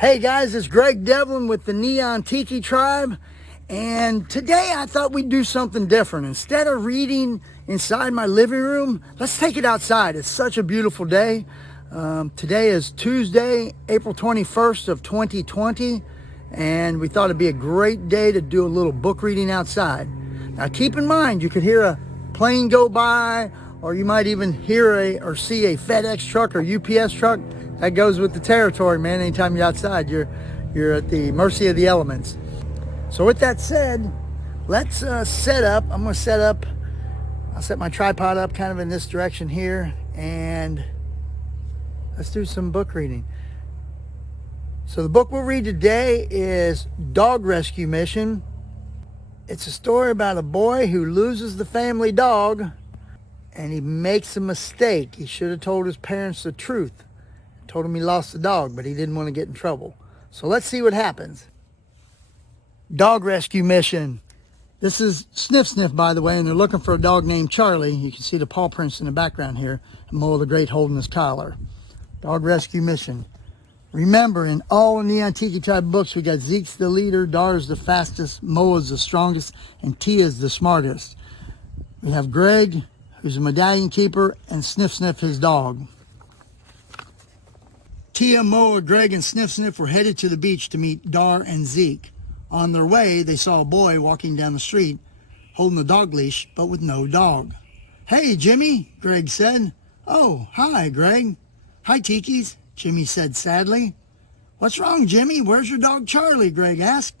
Hey guys, it's Greg Devlin with the Neon Tiki Tribe, and today I thought we'd do something different. Instead of reading inside my living room, let's take it outside. It's such a beautiful day. Today is Tuesday, April 21st of 2020, and we thought it'd be a great day to do a little book reading outside. Now keep in mind, you could hear a plane go by, or you might even hear or see a FedEx truck or UPS truck. That goes with the territory, man. Anytime you're outside, you're at the mercy of the elements. So with that said, let's set up. I'll set my tripod up kind of in this direction here, and let's do some book reading. So the book we'll read today is Dog Rescue Mission. It's a story about a boy who loses the family dog, and he makes a mistake. He should have told his parents the truth. Told him he lost the dog, but he didn't want to get in trouble. So let's see what happens. Dog Rescue Mission. This is Sniff Sniff, by the way, and they're looking for a dog named Charlie. You can see the paw prints in the background here, and Moa the Great holding his collar. Dog Rescue Mission. Remember, in all Neon Tiki Tribe books, we got Zeke's the leader, Dar's the fastest, Moa's the strongest, and Tia's the smartest. We have Greg, who's a medallion keeper, and Sniff Sniff, his dog. Tia, Moa, Greg, and Sniff Sniff were headed to the beach to meet Dar and Zeke. On their way, they saw a boy walking down the street, holding a dog leash, but with no dog. "Hey, Jimmy," Greg said. "Oh, hi, Greg." "Hi, Tikis," Jimmy said sadly. "What's wrong, Jimmy? Where's your dog Charlie?" Greg asked.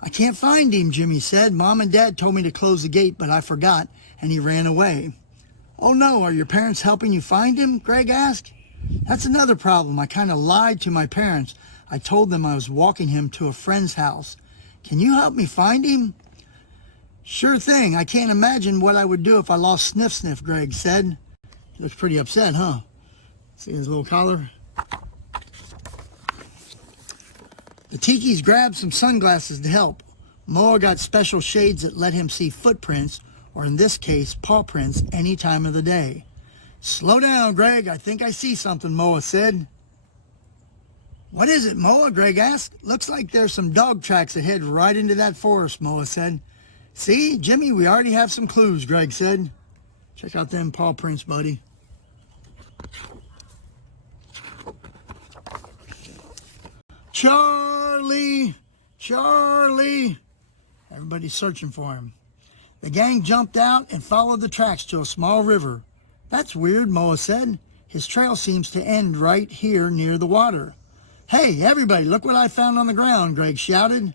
"I can't find him," Jimmy said. "Mom and Dad told me to close the gate, but I forgot, and he ran away." "Oh no, are your parents helping you find him?" Greg asked. "That's another problem. I kind of lied to my parents. I told them I was walking him to a friend's house. Can you help me find him?" "Sure thing. I can't imagine what I would do if I lost Sniff Sniff," Greg said. He looks pretty upset, huh? See his little collar? The Tikis grabbed some sunglasses to help. Moa got special shades that let him see footprints, or in this case, paw prints, any time of the day. "Slow down, Greg. I think I see something," Moa said. "What is it, Moa?" Greg asked. "Looks like there's some dog tracks that head right into that forest," Moa said. "See, Jimmy, we already have some clues," Greg said. "Check out them paw prints, buddy." "Charlie! Charlie!" Everybody's searching for him. The gang jumped out and followed the tracks to a small river. "That's weird," Moa said. "His trail seems to end right here near the water." "Hey, everybody, look what I found on the ground," Greg shouted.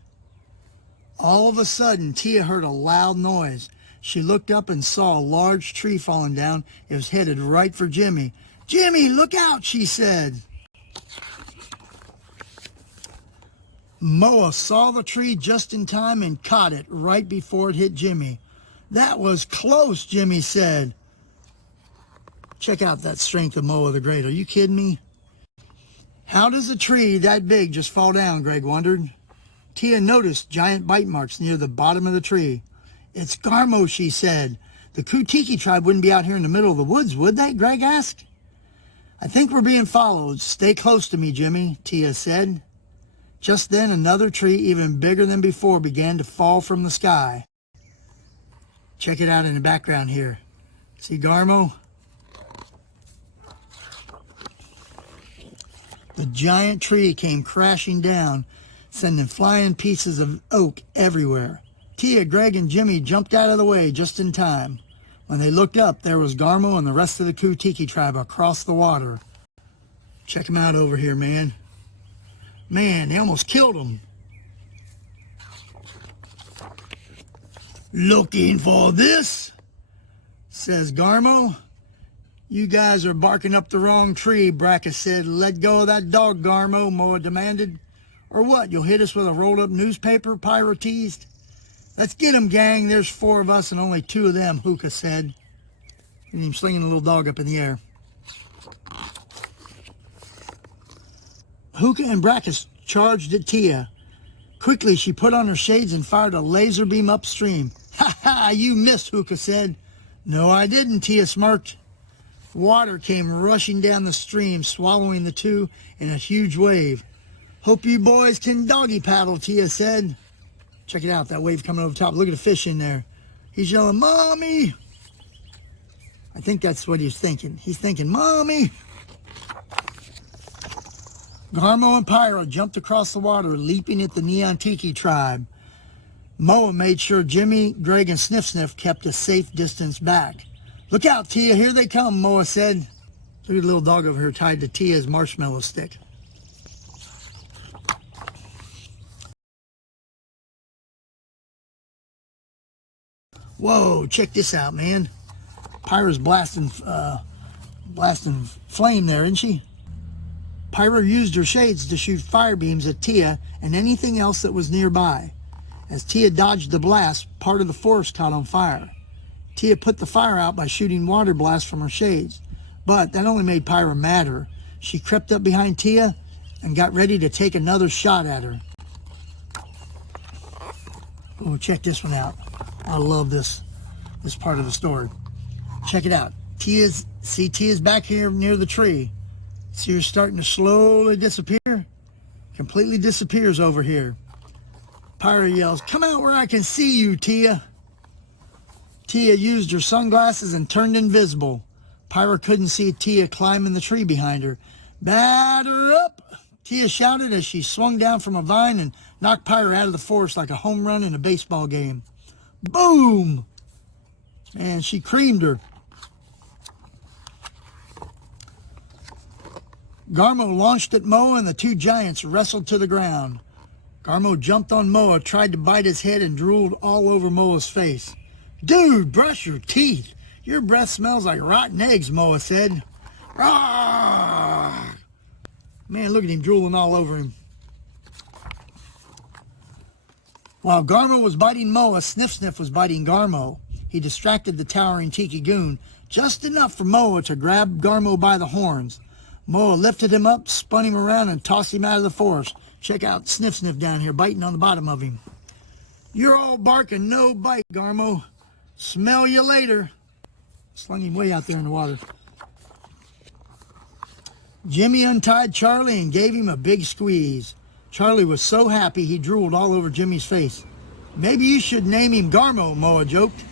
All of a sudden, Tia heard a loud noise. She looked up and saw a large tree falling down. It was headed right for Jimmy. "Jimmy, look out," she said. Moa saw the tree just in time and caught it right before it hit Jimmy. "That was close," Jimmy said. Check out that strength of Moa the Great. Are you kidding me? "How does a tree that big just fall down?" Greg wondered. Tia noticed giant bite marks near the bottom of the tree. "It's Garmo," she said. "The Tiki Tribe wouldn't be out here in the middle of the woods, would they?" Greg asked. "I think we're being followed. Stay close to me, Jimmy," Tia said. Just then, another tree, even bigger than before, began to fall from the sky. Check it out in the background here. See Garmo? The giant tree came crashing down, sending flying pieces of oak everywhere. Tia, Greg, and Jimmy jumped out of the way just in time. When they looked up, there was Garmo and the rest of the Tiki Tribe across the water. Check them out over here, man. Man, they almost killed him. "Looking for this?" says Garmo. "You guys are barking up the wrong tree," Brackus said. "Let go of that dog, Garmo," Moa demanded. "Or what, you'll hit us with a rolled-up newspaper?" Pyro teased. "Let's get him, gang. There's 4 of us and only 2 of them," Hookah said. And he's slinging a little dog up in the air. Hookah and Brackus charged at Tia. Quickly, she put on her shades and fired a laser beam upstream. "Ha ha, you missed," Hookah said. "No, I didn't," Tia smirked. Water came rushing down the stream, swallowing the two in a huge wave. Hope you boys can doggy paddle, Tia said. Check it out, that wave coming over the top. Look at the fish in there. He's yelling, Mommy! I think that's what he's thinking. He's thinking, Mommy! Garmo and Pyra jumped across the water, leaping at the Neon Tiki tribe. Moa made sure Jimmy, Greg, and Sniff Sniff kept a safe distance back. Look out, Tia, here they come, Moa said. Look at the little dog over here tied to Tia's marshmallow stick. Whoa, check this out, man. Pyra's blasting flame there, isn't she? Pyra used her shades to shoot fire beams at Tia and anything else that was nearby. As Tia dodged the blast, part of the forest caught on fire. Tia put the fire out by shooting water blasts from her shades, but that only made Pyra madder. She crept up behind Tia and got ready to take another shot at her. Oh, check this one out. I love this part of the story. Check it out. Tia's back here near the tree. See her starting to slowly disappear? Completely disappears over here. Pyra yells, come out where I can see you, Tia. Tia used her sunglasses and turned invisible. Pyra couldn't see Tia climbing the tree behind her. Batter up! Tia shouted as she swung down from a vine and knocked Pyra out of the forest like a home run in a baseball game. Boom! And she creamed her. Garmo launched at Moa and the two giants wrestled to the ground. Garmo jumped on Moa, tried to bite his head, and drooled all over Moa's face. Dude, brush your teeth. Your breath smells like rotten eggs, Moa said. Rawr! Man, look at him drooling all over him. While Garmo was biting Moa, Sniff Sniff was biting Garmo. He distracted the towering Tiki Goon, just enough for Moa to grab Garmo by the horns. Moa lifted him up, spun him around, and tossed him out of the forest. Check out Sniff Sniff down here, biting on the bottom of him. You're all bark and no bite, Garmo. Smell you later. Slung him way out there in the water. Jimmy untied Charlie and gave him a big squeeze. Charlie was so happy he drooled all over Jimmy's face. Maybe you should name him Garmo, Moa joked.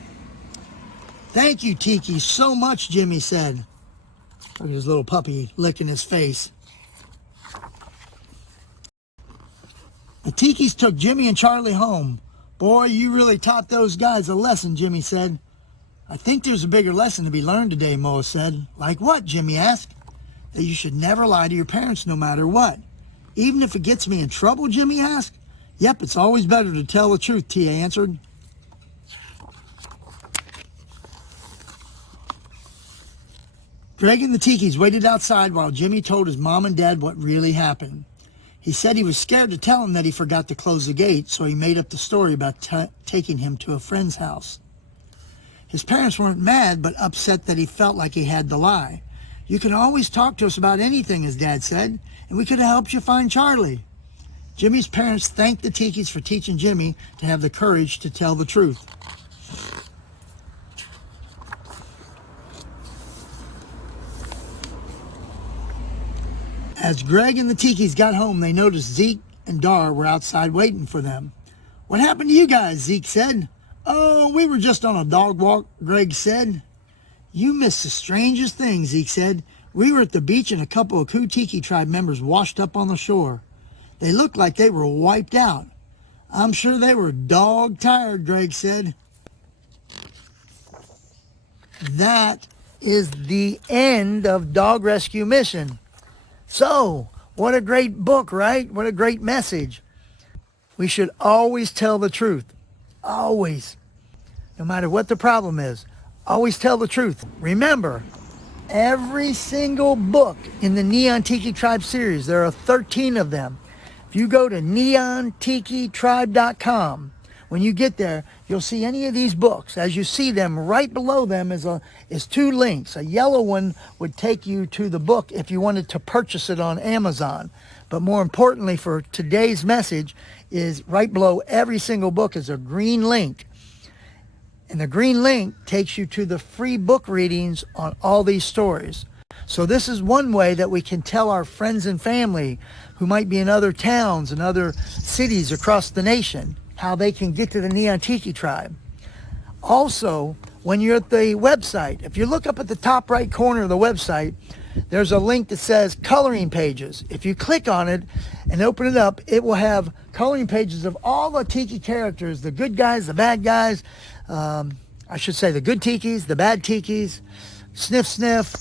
Thank you, Tiki, so much, Jimmy said. Look at his little puppy licking his face. The Tikis took Jimmy and Charlie home. Boy, you really taught those guys a lesson, Jimmy said. I think there's a bigger lesson to be learned today, Moa said. Like what, Jimmy asked. That you should never lie to your parents no matter what. Even if it gets me in trouble, Jimmy asked. Yep, it's always better to tell the truth, Tia answered. Greg and the Tikis waited outside while Jimmy told his mom and dad what really happened. He said he was scared to tell him that he forgot to close the gate, so he made up the story about taking him to a friend's house. His parents weren't mad, but upset that he felt like he had to lie. You can always talk to us about anything, his dad said, and we could have helped you find Charlie. Jimmy's parents thanked the Tikis for teaching Jimmy to have the courage to tell the truth. As Greg and the Tikis got home, they noticed Zeke and Dar were outside waiting for them. What happened to you guys? Zeke said. Oh, we were just on a dog walk, Greg said. You missed the strangest thing, Zeke said. We were at the beach and a couple of Ku Tiki tribe members washed up on the shore. They looked like they were wiped out. I'm sure they were dog tired, Greg said. That is the end of Dog Rescue Mission. So, what a great book, right? What a great message. We should always tell the truth. Always. No matter what the problem is. Always tell the truth. Remember, every single book in the Neon Tiki Tribe series, there are 13 of them. If you go to neontikitribe.com, when you get there, you'll see any of these books. As you see them, right below them is two links. A yellow one would take you to the book if you wanted to purchase it on Amazon. But more importantly for today's message is right below every single book is a green link. And the green link takes you to the free book readings on all these stories. So this is one way that we can tell our friends and family who might be in other towns and other cities across the nation how they can get to the Neon Tiki Tribe. Also, when you're at the website, if you look up at the top right corner of the website, there's a link that says coloring pages. If you click on it and open it up, it will have coloring pages of all the tiki characters, the good guys, the bad guys, I should say the good tikis, the bad tikis, Sniff Sniff,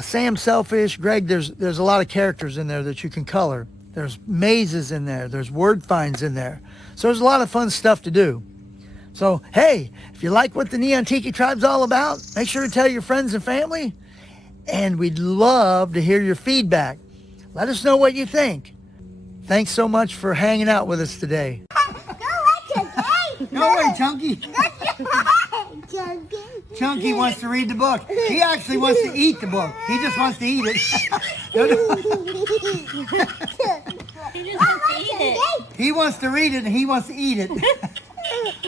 Sam Selfish, Greg. There's a lot of characters in there that you can color. There's mazes in there. There's word finds in there. So there's a lot of fun stuff to do. So, hey, if you like what the Neon Tiki Tribe's all about, make sure to tell your friends and family. And we'd love to hear your feedback. Let us know what you think. Thanks so much for hanging out with us today. Go away, Chunky. Chunky wants to read the book. He actually wants to eat the book. He just wants to eat it. He wants to read it and he wants to eat it.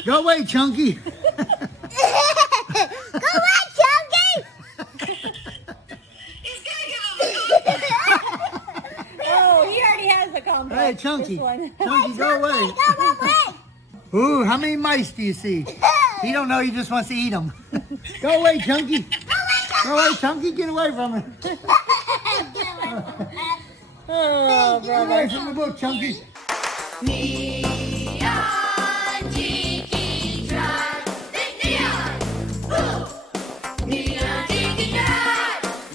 Go away, Chunky. Go away, Chunky. Oh, he already has the complex. Hey, Chunky. Chunky, go away. Go away. Ooh, how many mice do you see? He don't know, he just wants to eat them. Go away, Chunky. Go away, Chunky. Get away from her. Oh, Get away from the book, Chunky.